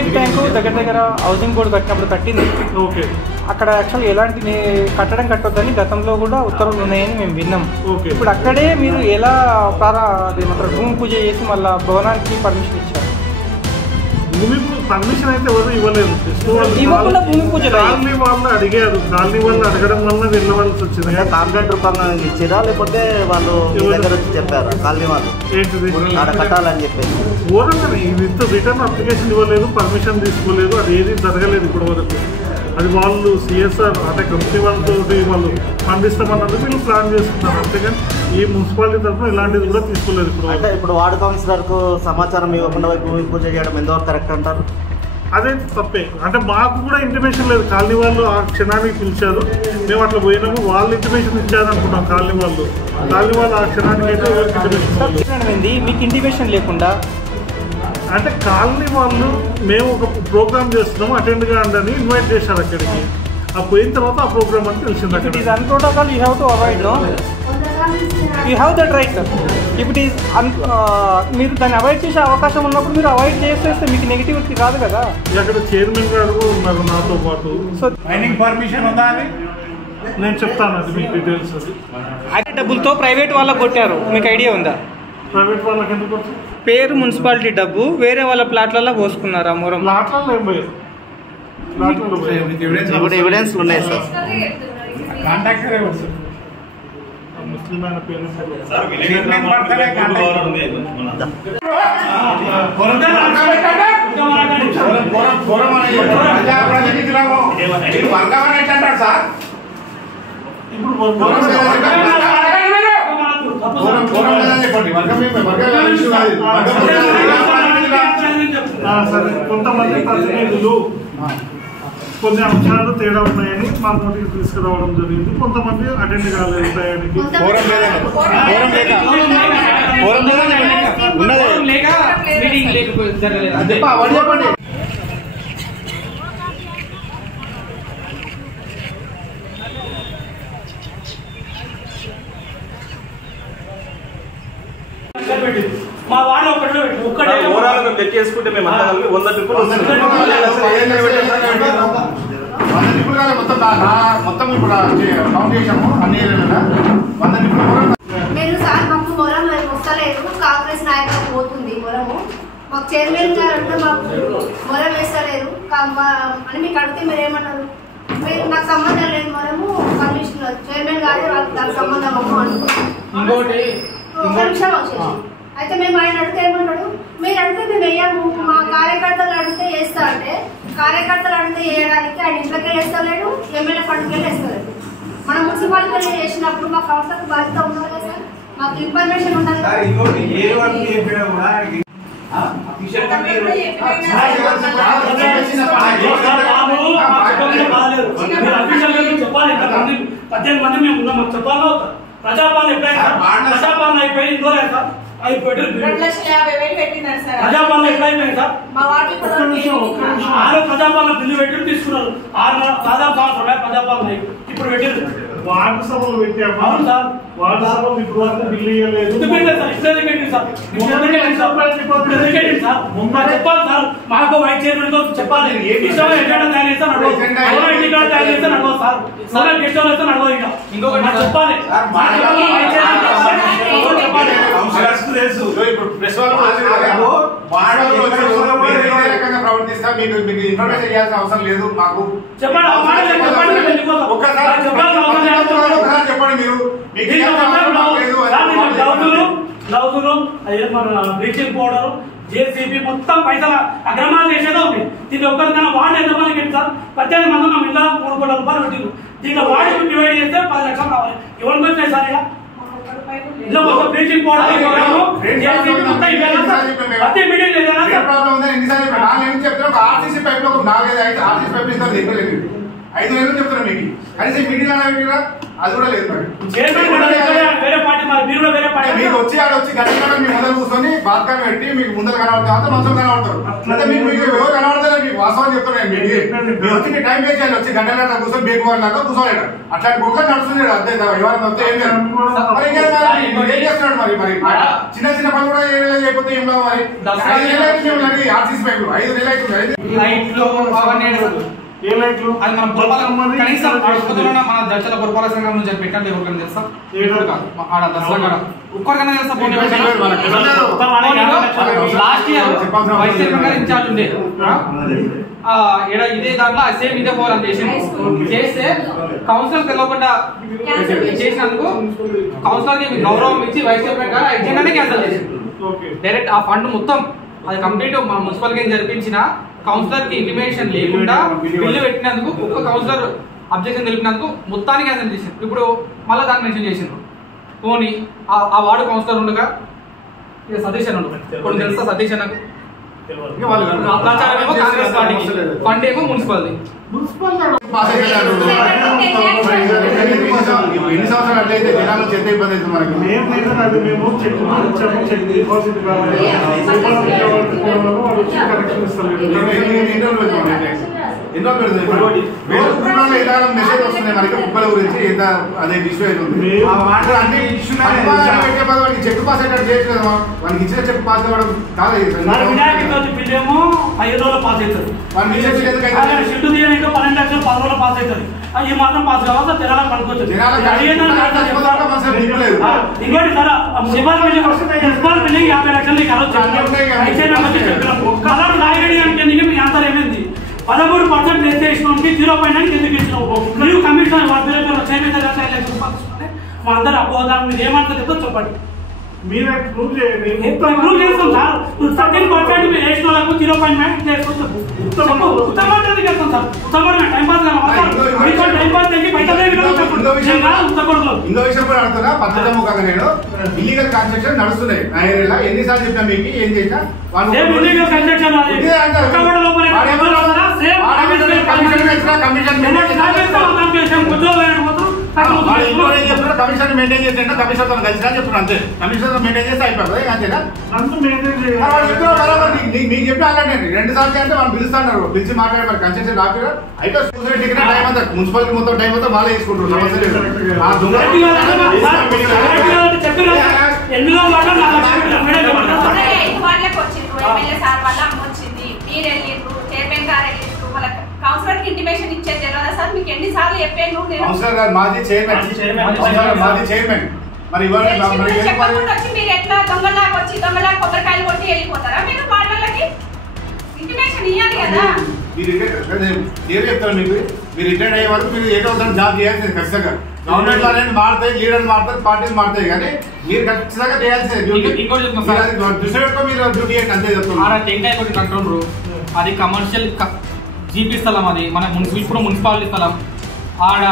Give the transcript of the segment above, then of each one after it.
Septic tank దగ్గర housing board కట్టినప్పుడు కట్టింది. ఓకే. అక్కడ యాక్చువల్ ఎలాంటి కట్టడం కట్టొద్దని గతంలో కూడా ఉత్తర్వులు ఉన్నాయని మేము విన్నాం. ఇప్పుడు అక్కడే మీరు ఎలా భూమి పూజ చేసి మళ్ళీ భవనానికి పర్మిషన్ ఇచ్చారు? భూమి పర్మిషన్ అయితే ఎవరు ఇవ్వలేదు. భూమి పూజ కాలనీ వాళ్ళు అడిగారు. కాలనీ వాళ్ళు అడగడం వల్ల వెళ్ళవలసి వచ్చింది. కాంట్రాక్ట్ రూపంగా ఇచ్చారా లేకపోతే వాళ్ళు దగ్గర వచ్చి చెప్పారా కాలనీ వాళ్ళు ఏంటిది కట్టాలని చెప్పేసి? ఓరని విత్ రిటర్న్ అప్లికేషన్ ఇవ్వలేదు, పర్మిషన్ తీసుకోలేదు, అది ఏది జరగలేదు ఇప్పటి వరకు. అది వాళ్ళు సిఎస్ఆర్ అంటే కంపెనీ వాళ్ళతో వాళ్ళు ఫండ్ ఇస్తామన్నది వీళ్ళు ప్లాన్ చేస్తున్నారు. అంతేగాని ఈ మున్సిపాలిటీ తరఫున ఇలాంటిది కూడా తీసుకోలేదు. ఇప్పుడు అంటే ఇప్పుడు వార్డు కౌన్సిలర్కు సమాచారం ఇవ్వకుండా భూమి పూజ చేయడం ఎంతవరకు కరెక్ట్ అంటారు? అదే తప్పే. అంటే మాకు కూడా ఇంటిమేషన్ లేదు. కాలనీ వాళ్ళు ఆ క్షణానికి పిలిచారు, మేము అట్లా పోయినాము. వాళ్ళు ఇంటిమేషన్ ఇచ్చారనుకున్నాం. కాలనీ వాళ్ళు ఆ క్షణానికి అయితే ఇంటిమేషన్ మీకు ఇంటిమేషన్ లేకుండా అంటే కాలనీ వాళ్ళు మేము ఒక ప్రోగ్రామ్ చేస్తున్నాము అటెండ్ కాండి అని ఇన్వైట్ చేశారు అక్కడికి. ఆ పోయిన తర్వాత ఆ ప్రోగ్రామ్ అని తెలిసింది. It is an protocol, you have to avoid. No, you have that right. If it is మీరు దాన్ని అవాయిడ్ చేసే అవకాశం ఉన్నప్పుడు మీరు అవాయిడ్ చేసేస్తే మీకు నెగిటివిటీ రాదు కదా. అక్కడ చైర్మన్ గారు ఉన్నారు నాతో పాటు. సో మైనింగ్ పర్మిషన్ ఉందా అని నేను చెప్తాను. అది మీకు డీటెయిల్స్. అదే డబ్బులతో ప్రైవేట్ వాళ్ళకి కొట్టారు, మీకు ఐడియా ఉందా? ప్రైవేట్ వాళ్ళకి ఎందుకు వచ్చి పేరు మున్సిపాలిటీ డబ్బు వేరే వాళ్ళ ప్లాట్లలో పోసుకున్నారు. ఆ మూరం ప్లాట్లలో ఏం పోయారు. ఇప్పుడు ఎవిడెన్స్ ఉన్నాయి సార్. ముస్లిం ఆయన పేరు సరే. కొంతమంది ప్రతినిధులు కొన్ని అంశాలు తేడా ఉన్నాయని మా నోటికి తీసుకురావడం జరిగింది. కొంతమంది అటెండ్ కాలేదు టయానికి. మా వాడు ఒక్కడే లెక్క చేసుకుంటే మేము అంతా 100 ట్రిప్పులు మొత్తం ఇప్పుడు కౌంట్ చేసాము అన్ని ఏరియాలో 100 ట్రిప్పులు. మీరు సార్ మాకు మొరం వస్తలేదు, కాంగ్రెస్ నాయకులకు పోతుంది మొరము. మాకు చైర్మన్ గారు అంటే మాకు మొరం వేస్తలేదు అని మీకు అడిగితే మీరు ఏమన్నారు? మీరు నాకు సంబంధం లేదు మొరము, కమిషనర్ చైర్మన్ గారే వాళ్ళకి దానికి సంబంధం అమ్మ అనుకుంటున్నాం. అయితే మేము ఆయన అడిగితే ఏమన్నాడు? మీరు అడిగితే మేము వేయము, మా కార్యకర్తలు అడిగితే వేస్తా అంటే కార్యకర్తలు అడిగితే వేయడానికి ఆయన ఇంట్లోకి వేస్తలేడు, ఎమ్మెల్యే ఫండ్కి వేస్తలేడు. మన మున్సిపాలిటీ చేసినప్పుడు మా కౌన్సిలర్ బాధ్యత ఉండాలి కదా సార్, మాకు ఇన్ఫర్మేషన్ ఉండాలి. ప్రజాపాలన ఎప్పుడైనా ప్రజాపాలన అయిపోయి ఇందులో ప్రజాపాలన ఎప్పుడైపోయింది సార్? ప్రజాపాలన బిల్లు పెట్టి తీసుకున్నారు. 6 దాదాపు సంవత్సరం ప్రజాపాలన ఇప్పుడు పెట్టారు. వార్డు సభలు పెట్టాము. అవును సార్, వార్డు సభలు ఇప్పుడు వరకు బిల్లు ఇవ్వలేదు సార్. చెప్పాలి సార్, మాకు వైస్ చైర్మన్ తో చెప్పాలి. ఇష్టం ఎక్కడ తయారు చేస్తే నడవదు, ఇంటికాడ తయారు చేస్తే నడవదు సార్. సోలర్ గెస్ట్ హౌస్ నడవదు. ఇంకొకటి చెప్పాలి, ప్రవర్తిస్తా మీకు ఇన్ఫర్మేషన్ చేయాల్సిన అవసరం లేదు. మాకు చెప్పండి గ్లౌజులు మన బ్లీచింగ్ పౌడర్ జేసీబీ మొత్తం పైసల అక్రమాలు చేసేదో ఉంది. దీన్ని ఒక్కరికైనా వార్డు ఎంతమందికి ఏంటి సార్? 18 మంది మేము ఇంట్లో 3 కోట్ల రూపాయలు పెట్టింది. దీంట్లో వార్డు డివైడ్ చేస్తే 10 లక్షలు కావాలి. ఎవరికి వచ్చినాయి సార్? ఇలా మొత్తం బ్లీచింగ్ పౌడర్ ప్రతి మీడియం లేదా ఆర్టీసీ పైప్ లో 4-5 ఆర్టీసీ పైప్ 5 నెలలు చెప్తున్నా మీకు. కనీసం మీడియా అది కూడా లేదు మరి. మీకు వచ్చి ఆడ వచ్చి గంటల మీ ముందర కూర్చొని బాత్కారం పెట్టి మీకు ముందర కనబడతారు మంచం కనబడతారు. అంటే మీకు ఎవరు కనబడతారు మీకు వాస్తవం చెప్తున్నాను. మీరు వచ్చి మీ టైం వేస్ట్ చేయాలి. వచ్చి గంటల కూర్చొని బేగు వాళ్ళగా కూర్చోలేడు. అట్లాంటి కుక్క నడుస్తున్నాడు అంతే. ఎవరైనా వస్తే ఏం లేదు. మరి ఏం చేస్తున్నాడు మరి మరి చిన్న చిన్న పనులు కూడా చేయకపోతే ఏం కావు మరి. 5 నెలలు అయితే ఆర్టీసీ బ్యాంకు 5 నెలలు అవుతుంది. ఏ లైట్లు అది మనం కనీసం మన దర్శన పురపాలక సంఘం నుంచి పెట్టండి. ఎవరికైనా తెలుసా? ఆడ దర్శన ఒక్కరికైనా తెలుసా? లాస్ట్ ఇయర్ వైస్ చైర్మన్ గారు ఇన్ఛార్జ్ ఉండే ఇదే దాంట్లో సేమ్ ఇదే పోవాలని చేస్తే కౌన్సిలర్ తెలియకుండా చేసినందుకు కౌన్సిలర్ కి గౌరవం ఇచ్చి వైస్ చైర్మన్ గారు ఎజెండానే క్యాన్సిల్ చేసింది. డైరెక్ట్ ఆ ఫండ్ మొత్తం అది కంప్లీట్ మున్సిపల్ గా జరిపించిన కౌన్సిలర్ కి ఇంటిమేషన్ లేకుండా బిల్లు పెట్టినందుకు ఒక్క కౌన్సిలర్ అబ్జెక్షన్ తెలిపినందుకు మొత్తానికి క్యాన్సిల్ చేసింది. ఇప్పుడు మళ్ళీ దాన్ని మెన్షన్ చేసిండ్రు. పోనీ ఆ వార్డు కౌన్సిలర్ ఉండగా సతీష్ అని ఉండదు. ఇప్పుడు తెలుసా సతీష్ అన్నకు ప్రచారం ఏమో కాంగ్రెస్ పార్టీకి, ఫండ్ ఏమో మున్సిపాలిటీ. ఎన్ని సంవత్సరాలు అట్లయితే జనాలు చెత్త ఇబ్బంది అవుతుంది మనకి. ఎన్నో పెడుతుంది మెసేజ్ వస్తున్నాయి మనకి కుక్కల గురించి. అదే ఇష్యూ అవుతుంది. చెక్ పాస్ అయితే చేయొచ్చు కదా. మనకి ఇచ్చిన చెక్ పాస్ అవ్వడం కాదు. బిల్లేమో 5 రోజులు పాస్ అవుతుంది. 12 లక్షలు 10 రోజులు పాస్ అవుతుంది. ఈ మాత్రం పాస్ కావాలి తెలంగాణ పనుకోవచ్చు. ఇంకోటి సార్ మున్సిపల్ బిల్డింగ్ 50 లక్షలు కలర్ నాయగడి అంటే మీ ఆన్సర్ ఏమైంది? 13% వేసేసినోడికి 0.9 ఎందుకు ఇచ్చినావు? నువ్వు కమిషనర్ మా అందరు అపోదాం మీరు ఏమంటారు చెప్తా చెప్పండి. మీరే ప్రూవ్ చేయండి. ప్రూవ్ చేస్తాం సార్. 13% మీరు వేసిన వాళ్ళకు 0.9 చేసుకుంటాం. ఉత్తమం చేస్తాం సార్. ఉత్తమం టైం పాస్ టైం పాస్ తగ్గి ఇంకో విషయం కూడా అడుగుతున్నా. పచ్చదమ్ము కాక నేను ఇల్లీగల్ కన్స్ట్రక్షన్ నడుస్తున్నాయి నా ఏరియాలో. ఎన్నిసార్లు చెప్పినా మీకు ఏం చేసినా కమిషన్ మెయింటైన్ చేసి కమిషన్ తో కలిసి చెప్తున్నా అంతే. కమిషన్ మెయింటైన్ చేస్తే అయిపోతుంది అంతేనా? మీకు చెప్పిన అలాంటి 2 సార్లు అంటే వాళ్ళు పిలుస్తున్నారు. పిలిచి మాట్లాడారు కన్స్ట్రక్షన్ డాక్టర్ అయిపోయి టైం అంతా మున్సిపాలిటీ మొత్తం టైం అంతా వాళ్ళే తీసుకుంటారు. సమస్య లేదు. మాజీ చైర్మన్ మరి చెప్తారు మీకు. మీరు రిటైర్డ్ అయ్యే వరకు మీరు ఏదో జాబ్ చేయాల్సింది ఖచ్చితంగా. గవర్నమెంట్ అనేది మారుతాయి, లీడర్లు మారుతాయి, పార్టీలు మారుతాయి, కానీ మీరు ఖచ్చితంగా చేయాల్సింది దృష్టి పెట్టుకో. మీరు డ్యూటీ చేయండి అంతే చెప్తున్నారు. కంట్రోల్ రూమ్ అది కమర్షియల్ జీపీ స్థలం. అది మన ఇప్పుడు మున్సిపాలిటీ స్థలం. ఆడ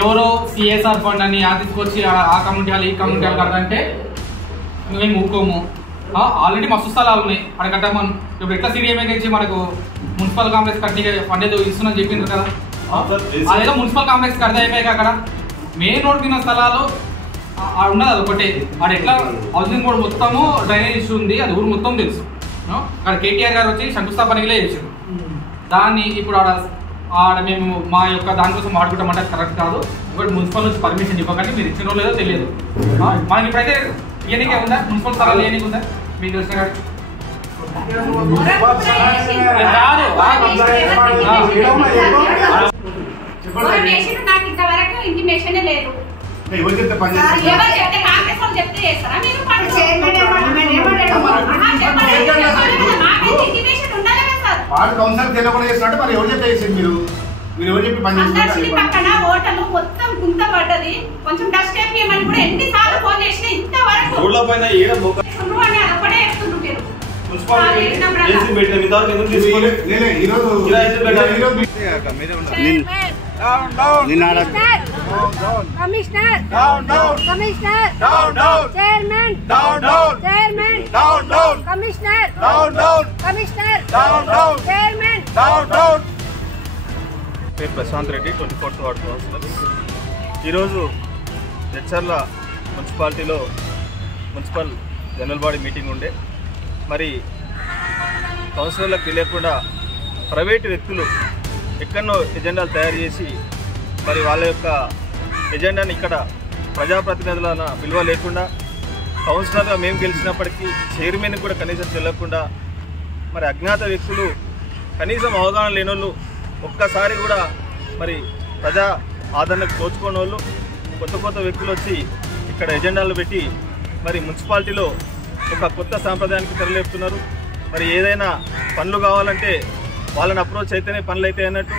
ఎవరో సిఎస్ఆర్ ఫండ్ అని తీసుకొచ్చి ఆ కమ్యూనిటీ హాల్ ఈ కమ్యూనిటీ హాల్ కడదంటే మేము ఊరుకోము. ఆల్రెడీ మస్తు స్థలాలు ఉన్నాయి అక్కడ కట్టమని. ఇప్పుడు ఎట్లా సీడీఎంఏ ఇచ్చి మనకు మున్సిపల్ కాంప్లెక్స్ కట్టి ఫండ్ ఏదో ఇస్తుందని చెప్పిండ్రు కదా. అదేదో మున్సిపల్ కాంప్లెక్స్ కడితే అయిపోయాక అక్కడ మెయిన్ రోడ్ కింద స్థలాలు ఉన్నది. అది ఒకటే. ఆడ ఎట్లా హౌసింగ్ బోర్డు మొత్తము డ్రైనేజ్ ఇష్యూ ఉంది. అది ఊరు మొత్తం తెలుసు. అక్కడ కేటీఆర్ గారు వచ్చి శంకుస్థాపనగా చేసారు దాన్ని. ఇప్పుడు ఆడ మేము మా యొక్క దానికోసం వాడుకుంటామంటే కరెక్ట్ కాదు. ఇప్పుడు మున్సిపల్ నుంచి పర్మిషన్ ఇవ్వకండి. మీరు ఇచ్చిన లేదో తెలియదు. మనకి ఇప్పుడైతే ఏనికే ఉందా? మున్సిపల్ స్థలాలు ఏనికి ఉందా మీకు తెలిసిన కాదు. వార్డు కౌన్సిలర్ తెలియకుండా చేస్తున్నట్టు మరి ఎవరు చెప్తే చేసింది? మీరు ఎవరు చెప్పి పని చేస్తున్నారు? పక్కన హోటల్ మొత్తం గుంత పడ్డది. కొంచెం డస్ట్ వేయమని కూడా ఎన్నిసార్లు ఫోన్ చేసినా ఇంతవరకు Prashanth Reddy 24th ward councillor. ఈరోజు జడ్చర్ల మున్సిపాలిటీలో మున్సిపల్ జనరల్ బాడీ మీటింగ్ ఉండే. మరి కౌన్సిలర్లకు తెలియకుండా ప్రైవేటు వ్యక్తులు ఎక్కడో ఎజెండాలు తయారు చేసి మరి వాళ్ళ యొక్క ఎజెండాని ఇక్కడ ప్రజాప్రతినిధుల విలువ లేకుండా కౌన్సిలర్గా మేము గెలిచినప్పటికీ చైర్మన్ కూడా కనీసం చెల్లకుండా మరి అజ్ఞాత వ్యక్తులు కనీసం అవగాహన లేని వాళ్ళు ఒక్కసారి కూడా మరి ప్రజా ఆదరణకు దోచుకోని వాళ్ళు కొత్త వ్యక్తులు వచ్చి ఇక్కడ ఎజెండాలు పెట్టి మరి మున్సిపాలిటీలో ఒక కొత్త సాంప్రదాయానికి తెరలేపుతున్నారు. మరి ఏదైనా పనులు కావాలంటే వాళ్ళని అప్రోచ్ అయితేనే పనులు అయితే అన్నట్టు.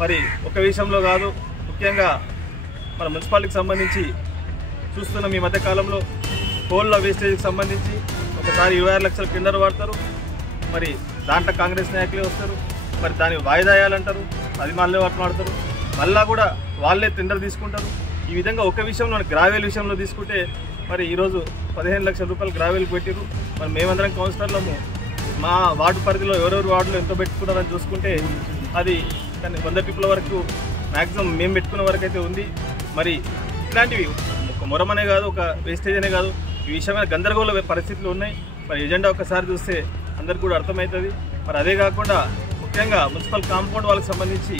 మరి ఒక విషయంలో కాదు, ముఖ్యంగా మన మున్సిపాలిటీకి సంబంధించి చూస్తున్న ఈ మధ్యకాలంలో కోళ్ళ వేస్టేజ్కి సంబంధించి ఒకసారి 26 లక్షల టెండర్ వాడతారు. మరి దాంట్లో కాంగ్రెస్ నాయకులే వస్తారు. మరి దాన్ని వాయిదా వేయాలంటారు, అది మళ్ళీ వాడతారు, మళ్ళా కూడా వాళ్ళే టెండర్ తీసుకుంటారు. ఈ విధంగా ఒక విషయంలో గ్రావెల్ విషయంలో తీసుకుంటే మరి ఈరోజు 15 లక్షల రూపాయలు గ్రావెల్కి పెట్టారు. మరి మేమందరం కౌన్సిలర్లము మా వార్డు పరిధిలో ఎవరెవరు వార్డులో ఎంత పెట్టుకున్నారని చూసుకుంటే అది 100 పీపుల్ వరకు మ్యాక్సిమం మేము పెట్టుకున్న వరకు అయితే ఉంది. మరి ఇట్లాంటివి ఒక మొరమనే కాదు, ఒక వేస్టేజ్ అనే కాదు, ఈ విషయమైన గందరగోళ పరిస్థితులు ఉన్నాయి. మరి ఎజెండా ఒకసారి చూస్తే అందరికి కూడా అర్థమవుతుంది. మరి అదే కాకుండా ముఖ్యంగా మున్సిపల్ కాంపౌండ్ వాళ్ళకి సంబంధించి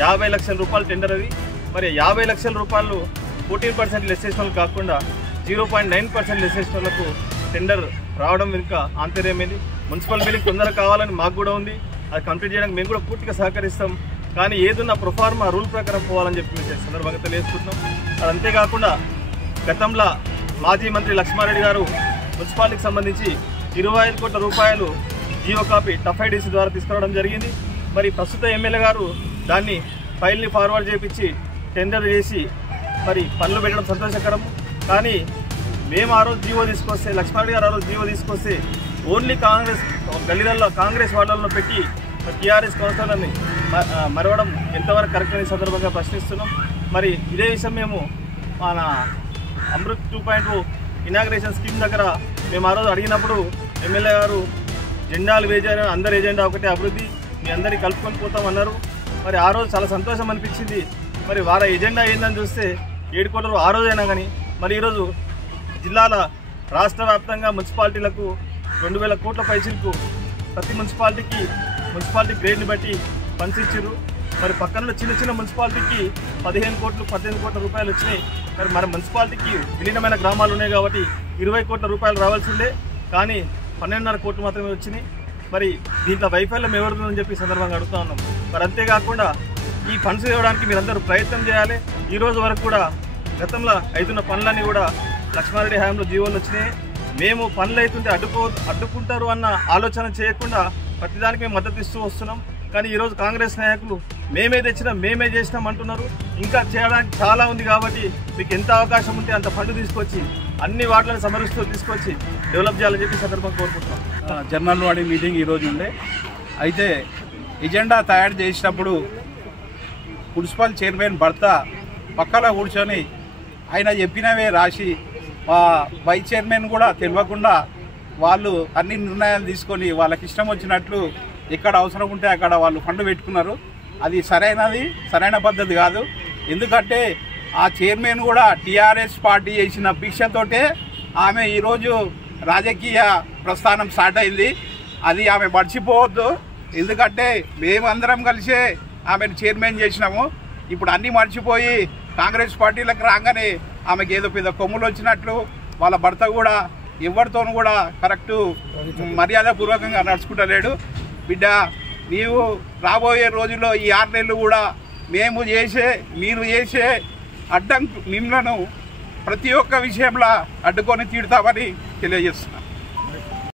50 లక్షల రూపాయలు టెండర్ అది. మరి 50 లక్షల రూపాయలు 14% లెస్ చేసిన వాళ్ళకి కాకుండా 0.9% లెస్ చేసిన వాళ్ళకు టెండర్ రావడం ఇంకా ఆంతర్యమైంది. మున్సిపల్ బిల్డింగ్ తొందరగా కావాలని మాకు కూడా ఉంది, అది కంప్లీట్ చేయడానికి మేము కూడా పూర్తిగా సహకరిస్తాం. కానీ ఏదున్న ప్రొఫార్మా రూల్ ప్రకారం పోవాలని చెప్పి మేము సందర్భంగా తెలియజేసుకుంటున్నాం. అది అంతేకాకుండా గతంలో మాజీ మంత్రి లక్ష్మారెడ్డి గారు మున్సిపాలిటీకి సంబంధించి 25 కోట్ల రూపాయలు జీవో కాపీ టఫ్ఐడిసి ద్వారా తీసుకురావడం జరిగింది. మరి ప్రస్తుత ఎమ్మెల్యే గారు దాన్ని ఫైల్ని ఫార్వర్డ్ చేయించి టెండర్ చేసి మరి పనులు పెట్టడం సంతోషకరం. కానీ మేము ఆ రోజు జీవో తీసుకొస్తే, లక్ష్మారెడ్డి గారు ఆ రోజు జీవో తీసుకొస్తే ఓన్లీ కాంగ్రెస్ గల్లీలలో కాంగ్రెస్ వార్డులలో పెట్టి టీఆర్ఎస్ కౌన్సిలర్ని మరవడం ఎంతవరకు కరెక్ట్ అనే సందర్భంగా ప్రశ్నిస్తున్నాం. మరి ఇదే విషయం మేము మన అమృత్ 2.0 ఇనాగ్రేషన్ స్కీమ్ దగ్గర మేము ఆ రోజు అడిగినప్పుడు ఎమ్మెల్యే గారు జెండాలు వేజారు, అందరి ఎజెండా ఒకటే అభివృద్ధి, మీ అందరినీ కలుపుకొని పోతామన్నారు. మరి ఆ రోజు చాలా సంతోషం అనిపించింది. మరి వారి ఎజెండా ఏందని చూస్తే 7 కోట్ల ఆ రోజైనా కానీ మరి ఈరోజు జిల్లాల రాష్ట్ర వ్యాప్తంగా మున్సిపాలిటీలకు 2000 కోట్ల పైసలకు ప్రతి మున్సిపాలిటీకి మున్సిపాలిటీ గ్రేడ్ని బట్టి ఫండ్స్ ఇచ్చారు. మరి పక్కన చిన్న మున్సిపాలిటీకి 15 కోట్లు 18 కోట్ల రూపాయలు వచ్చినాయి. మరి మన మున్సిపాలిటీకి విలీనమైన గ్రామాలు ఉన్నాయి కాబట్టి 20 కోట్ల రూపాయలు రావాల్సిందే, కానీ 12.5 కోట్లు మాత్రమే వచ్చినాయి. మరి దీంట్లో వైఫల్యం ఎవరుందని చెప్పి సందర్భంగా అడుగుతా ఉన్నాం. మరి అంతేకాకుండా ఈ ఫండ్స్ ఇవ్వడానికి మీరందరూ ప్రయత్నం చేయాలి. ఈ రోజు వరకు కూడా గతంలో అవుతున్న పనులన్నీ కూడా లక్ష్మారెడ్డి హయాంలో జీవోలు వచ్చినాయి. మేము పనులు అవుతుంటే అడ్డుకుంటారు అన్న ఆలోచన చేయకుండా ప్రతిదానికి మేము మద్దతు ఇస్తూ వస్తున్నాం. కానీ ఈరోజు కాంగ్రెస్ నాయకులు మేమే తెచ్చినాం, మేమే చేసినాం అంటున్నారు. ఇంకా చేయడానికి చాలా ఉంది కాబట్టి మీకు ఎంత అవకాశం ఉంటే అంత ఫండ్ తీసుకొచ్చి అన్ని వాటిలను సమరుస్తూ తీసుకొచ్చి డెవలప్ చేయాలని చెప్పి సందర్భంగా కోరుకుంటున్నాం. జనరల్ బాడీ మీటింగ్ ఈరోజు ఉండే. అయితే ఎజెండా తయారు చేసినప్పుడు మున్సిపల్ చైర్మన్ భర్త పక్కన కూర్చొని ఆయన చెప్పినవే రాసి వైస్ చైర్మన్ కూడా తెలియకుండా వాళ్ళు అన్ని నిర్ణయాలు తీసుకొని వాళ్ళకి ఇష్టం వచ్చినట్లు ఎక్కడ అవసరం ఉంటే అక్కడ వాళ్ళు ఫండ్ పెట్టుకున్నారు. అది సరైన పద్ధతి కాదు. ఎందుకంటే ఆ చైర్మన్ కూడా టీఆర్ఎస్ పార్టీ చేసిన భిక్షతోటే ఆమె ఈరోజు రాజకీయ ప్రస్థానం స్టార్ట్ అయింది. అది ఆమె మర్చిపోవద్దు. ఎందుకంటే మేమందరం కలిసే ఆమెను చైర్మన్ చేసినాము. ఇప్పుడు అన్నీ మర్చిపోయి కాంగ్రెస్ పార్టీలకు రాగానే ఆమెకి ఏదో పెద్ద కొమ్ములు వచ్చినట్లు వాళ్ళ భర్త కూడా ఎవరితోనూ కూడా కరెక్టు మర్యాదపూర్వకంగా నడుచుకుంటలేడు. బిడ్డ, నీవు రాబోయే రోజుల్లో ఈ 6 నెలలు కూడా మీరు చేసే మిమ్మల్ని ప్రతి ఒక్క విషయంలో అడ్డుకొని తీరుతామని తెలియజేస్తున్నాం.